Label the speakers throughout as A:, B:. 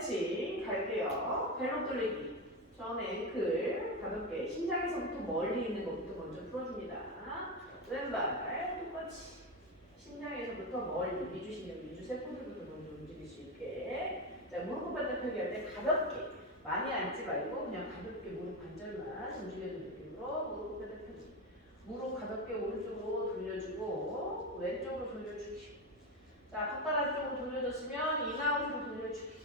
A: 스트레칭 갈게요. 발목 돌리기. 전 앵클 가볍게 심장에서부터 멀리 있는 것부터 먼저 풀어줍니다. 왼발 똑같이 심장에서부터 멀리 미주 신경, 미주 세포들부터 먼저 움직일 수 있게. 자 무릎 굽혔다 펴기 할 때 가볍게 많이 앉지 말고 그냥 가볍게 무릎 관절만 움직여주는 느낌으로 무릎 굽혔다 펴기. 무릎 가볍게 오른쪽으로 돌려주고 왼쪽으로 돌려주기. 자, 혓바닥 쪽으로 돌려줬으면 인아웃으로 돌려주기.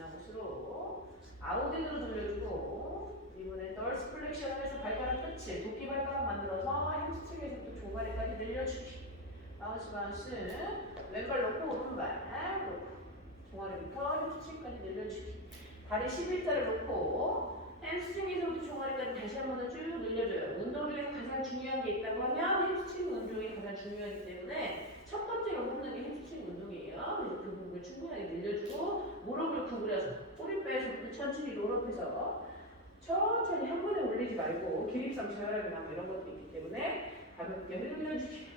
A: 인아웃으로 아웃인으로 돌려주고 이번에 덜스 플렉션 하면서 발가락 끝을 도끼 발가락 만들어서 햄스트링에서부터 종아리까지 늘려주기. 바운스 바운스 왼발 놓고 오른발 종아리부터 햄스트링까지 늘려주기. 다리 11자를 놓고 햄스트링에서부터 종아리까지 다시 한 번 더 쭉 늘려줘요. 운동 중에서 가장 중요한 게 있다고 하면 햄스트링 운동이 가장 중요하기 때문에 첫 번째로 뽑는 게 햄스트링 운동이에요. 그 부분을 충분하게 늘려주고 무릎을 구부려서 꼬리뼈에서부터 천천히 롤업해서 천천히 한 번에 올리지 말고 기립성 저혈압이 나고 이런 것도 있기 때문에 가볍게 허리 돌려주기.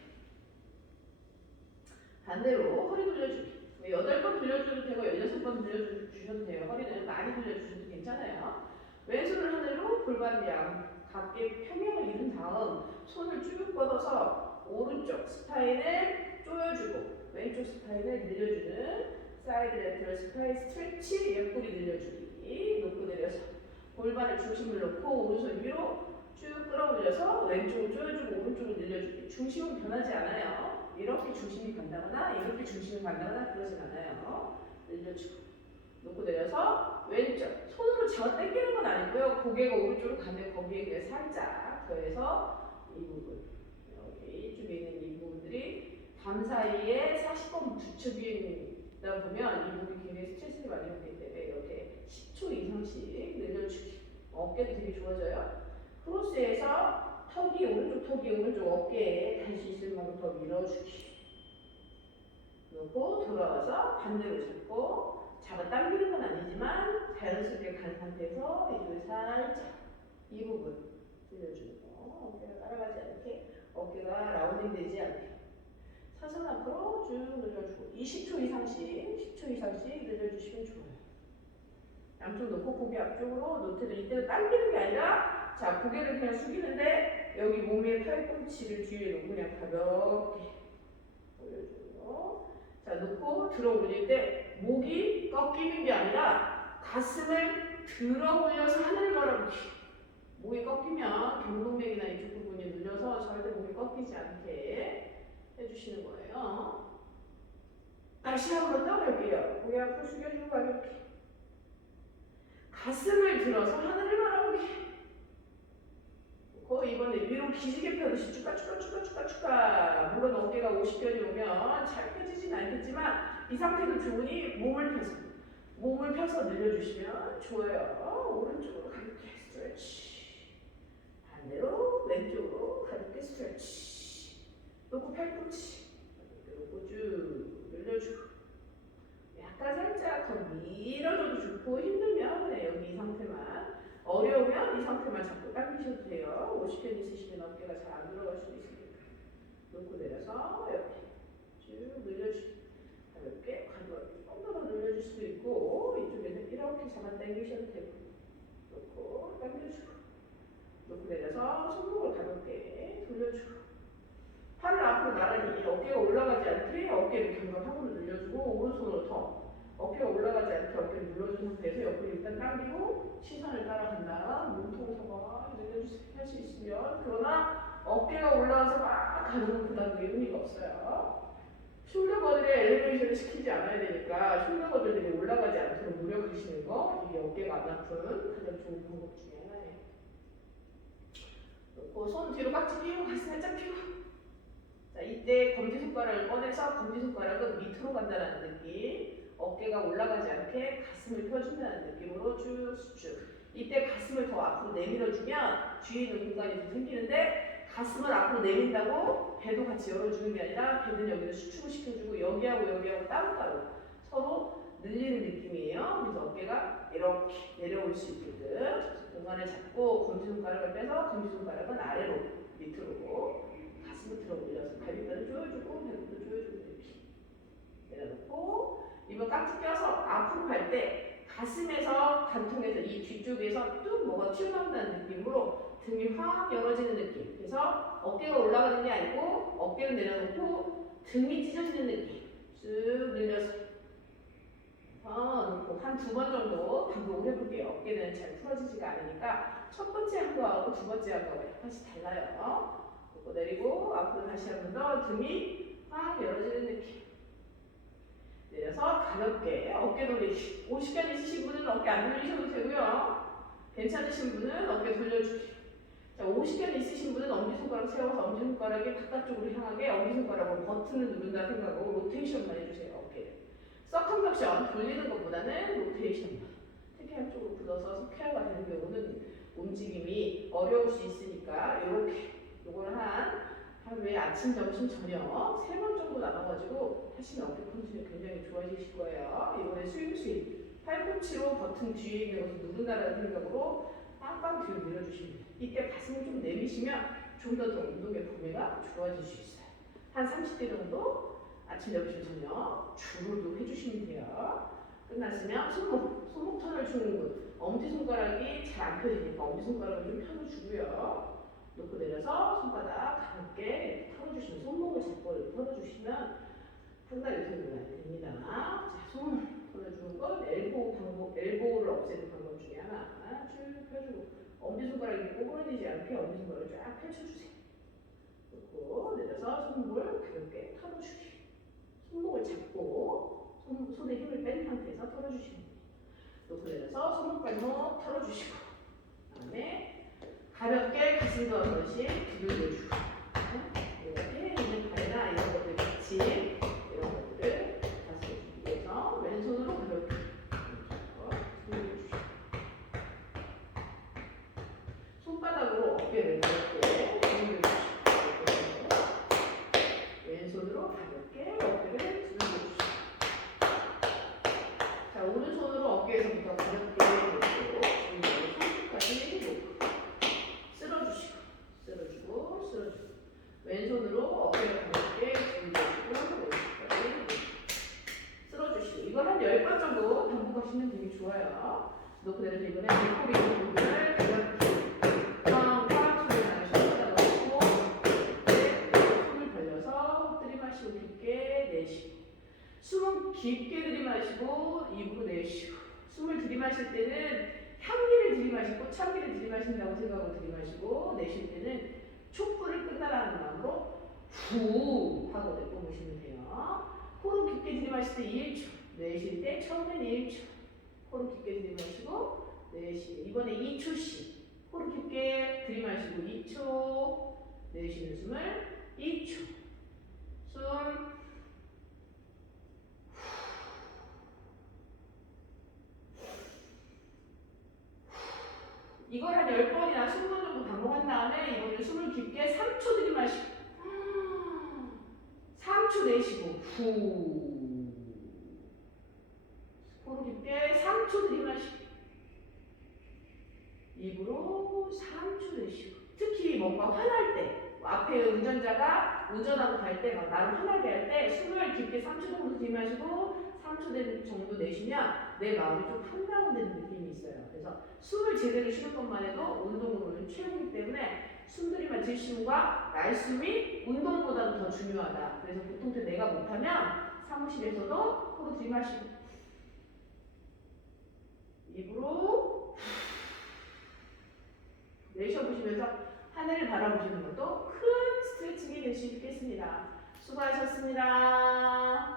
A: 반대로 허리 돌려주기. 뭐 여덟 번 돌려줘도 되고 열여섯 번 돌려주셔도 돼요. 허리는 많이 돌려주셔도 괜찮아요. 왼손을 하늘로 골반 양 각게 평행을 이룬 다음 손을 쭉 뻗어서 오른쪽 스파인을 조여주고 왼쪽 스파인을 늘려주는 사이드 레터럴 스파인 스트레치 옆구리 늘려주기. 놓고 내려서 골반에 중심을 놓고 오른손 위로 쭉 끌어올려서 왼쪽을 조여주고 오른쪽을 늘려주기. 중심은 변하지 않아요. 이렇게 중심이 간다거나 이렇게 중심이 간다거나 그러진 않아요. 늘려주고. 놓고 내려서 왼쪽 손으로 잡아 당기는 건 아니고요. 고개가 오른쪽으로 가면 거기에 그냥 살짝 더해서 이 부분. 여기 이쪽에 있는 이 부분들이 밤 사이에 40번 붙여 주다 보면 이 부분이 굉장히 스트레스를 많이 받기 때문에 이렇게 10초 이상씩 늘려주기. 어깨도 되게 좋아져요. 크로스에서 턱이 오른쪽 턱이 오른쪽 어깨에 달수 있을 만큼 더 밀어주기. 그리고 돌아와서 반대로 잡고 잡아 당기는 건 아니지만 자연스럽게 간 상태에서 이쪽에 살짝 이 부분 늘려주는 거. 어깨가 따라가지 않게 어깨가 라운딩 되지 않게 사선 앞으로 쭉 늘려주고 20초 이상씩 10초 이상씩 늘려주시면 좋아요 양쪽 놓고 고개 앞쪽으로 노트를 이때는 당기는 게 아니라 자 고개를 그냥 숙이는데 여기 몸의 팔꿈치를 뒤에 놓고 그냥 가볍게 거. 자 놓고 들어 올릴 때 목이 꺾이는 게 아니라 가슴을 들어 올려서 하늘을 바라보기. 목이 꺾이면 경동맥이나 이쪽 부분이 눌려서 절대 목이 꺾이지 않게 해주시는 거예요. 다시 한번더 할게요. 고개 앞으로 숙여주고 가볍게. 가슴을 들어서 하늘을 바라보기. 그 이번에 위로 기지개 펴듯이 쭉가쭉가쭉가쭉가쭉가 물론 어깨가 50견이 오면 잘 펴지진 않겠지만 이 상태도 좋으니 몸을 펴서 몸을 펴서 늘려주시면 좋아요. 오른쪽으로 가볍게 스트레치 반대로 왼쪽으로 가볍게 스트레치 놓고 팔꿈치. 놓고 쭉 늘려주고. 약간 살짝 더 밀어줘도 좋고 힘들면 그냥 여기 이 상태만. 어려우면 이 상태만 잡고 당기셔도 돼요. 50편 있으시면 어깨가 잘 안 들어갈 수도 있으니까. 놓고 내려서 이렇게 쭉 늘려주고. 가볍게 가볍게 조금 더 늘려줄 수도 있고 이쪽에는 이렇게 잡아 당기셔도 되고. 놓고 당겨주고. 놓고 내려서 손목을 가볍게 돌려주고 팔을 앞으로 나란히 어깨가 올라가지 않게 어깨를 견갑하고 늘려주고 오른손으로 더 어깨가 올라가지 않게 어깨를 눌러준 상태에서 옆으로 일단 당기고 시선을 따라간다. 몸통 서가 늘려주세요. 할수 있으면. 그러나 어깨가 올라와서 막 가는 건 그다음 의미가 없어요. 숄더 버들에 엘리베이션을 시키지 않아야 되니까 숄더 버들이 올라가지 않도록 노력하시는 거 이게 어깨가 안 아픈 가장 좋은 방법 중에 하나예요. 놓고 손 뒤로 깍지 끼고 가슴 살짝 펴고 자 이때 검지 손가락을 꺼내서 검지 손가락은 밑으로 간다는 느낌 어깨가 올라가지 않게 가슴을 펴준다는 느낌으로 쭉 수축. 이때 가슴을 더 앞으로 내밀어주면 뒤에 있는 공간이 더 생기는데 가슴을 앞으로 내민다고 배도 같이 열어주는 게 아니라 배는 여기를 수축을 시켜주고 여기하고 여기하고 따로따로 서로 늘리는 느낌이에요. 그래서 어깨가 이렇게 내려올 수 있게끔 공간을 잡고 검지손가락을 빼서 검지손가락은 아래로 밑으로 가슴을 들어 올려서 갈비뼈를 조여주고 배부도 조여주고 이렇게 내려놓고 이번 깍지 껴서 앞으로 갈 때 가슴에서 관통해서 이 뒤쪽에서 뚝 뭐가 튀어나온다는 느낌으로 등이 확 열어지는 느낌. 그래서 어깨가 올라가는 게 아니고 어깨를 내려놓고 등이 찢어지는 느낌. 쭉 늘려서 어, 놓고 한 두 번 정도 반복을 해볼게요. 어깨는 잘 풀어지지가 않으니까 첫 번째 한 거하고 두 번째 한 거가 약간씩 달라요. 그거 내리고 앞으로 다시 한 번 더 등이 확 열어지는 느낌. 내려서 가볍게 어깨 돌리기. 50간 있으신 분은 어깨 안 돌리셔도 되고요. 괜찮으신 분은 어깨 돌려주기. 자, 50간 있으신 분은 엄지손가락 세워서 엄지손가락이 바깥쪽으로 향하게 엄지손가락으로 버튼을 누른다 생각하고 로테이션만 해주세요. 어깨. 서컴덕션 돌리는 것보다는 로테이션만. 특히 한쪽으로 굳어서 스퀘어가 되는 경우는 움직임이 어려울 수 있으니까 이렇게 요걸 한 하루에 아침, 점심, 저녁 세 번 정도 나눠가지고 하시면 어깨 컨디션이 굉장히 좋아지실 거예요. 이번에 스윙 스윙 팔꿈치로 버튼 뒤에 있는 것을 누른다는 생각으로 빵빵 뒤로 밀어주시면 돼요. 이때 가슴을 좀 내미시면 좀 더 더 운동의 범위가 좋아질 수 있어요. 한 30개 정도 아침, 점심, 저녁 주로도 해주시면 돼요. 끝났으면 손목, 손목 턴을 주는 분. 엄지손가락이 잘 안 펴지니까 엄지손가락을 좀 펴주고요. 놓고 내려서 손바닥 가볍게 털어주시면 손목을 잡고 털어주시면 상당히 도움이 됩니다. 자, 손 털어주는 건 엘보 방법, 엘보를 없애는 방법 중에 하나. 쭉 펴주고 엄지손가락이 꼬부러지지 않게 엄지손가락을 쫙 펼쳐주세요. 놓고 내려서 손목을 가볍게 털어주기. 손목을 잡고 손, 손에 힘을 뺀 상태에서 털어주시면 돼요. 놓고 내려서 손목 발목 털어주시고 그다음에 가볍게 한 번씩 두들겨주고 이렇게 있는 발이나 이런 것들 같이 이런 것들을 다시 위해서 왼손으로 가볍게 두들겨주시고 손바닥으로 어깨를 가볍게 두들겨주시고 왼손으로 가볍게 어깨를 두들겨주시고 자 오른손으로 어깨에서부터 가볍게 놓고 손끝까지 놓고 쓸어주시고 쓸어주고 쓸어주고 왼손으로 어깨를 가볍게 들려주고 왼손까지 쓸어주시고 이걸 한 10번 반복하시면 되게 좋아요 놓고 내려서 이번에 있는 부분을 가볍게 꽝꽝 손을 나가시고 잡아주고 손을 벌려서 들이마시고 깊게 내쉬고 숨은 깊게 들이마시고 입으로 내쉬고 숨을 들이마실 때는 향기를 들이마시고 참기를 들이마신다고 생각하고 들이마시고 내쉴 때는 촛불을 끈다라는 마음으로 후 하고 내뿜으시면 돼요. 코로 깊게 들이마실 때 1초, 내쉴 때 처음엔 1초. 코로 깊게 들이마시고 내쉬. 이번에 2초씩. 코로 깊게 들이마시고 2초, 내쉬는 숨을 2초. 숨 이걸 한 10번이나 20번 정도 반복한 다음에 이번에 숨을 깊게 3초 들이마시고 3초 내쉬고 후 코로 깊게 3초 들이마시고 입으로 3초 내쉬고 특히 뭔가 화날 때 앞에 운전자가 운전하고 갈 때 막 나를 화나게 할 때 숨을 깊게 3초 정도 들이마시고 3초 정도 내쉬면 내 마음이 좀 한다운되는 느낌이 있어요. 그래서 숨을 제대로 쉬는 것만 해도 운동으로는 최고이기 때문에 숨들이만 들숨과 날숨이 운동보다는 더 중요하다. 그래서 보통 때 내가 못하면 사무실에서도 코로 들이마시고 입으로 내쉬어보시면서 하늘을 바라보시는 것도 큰 스트레칭이 될 수 있겠습니다. 수고하셨습니다.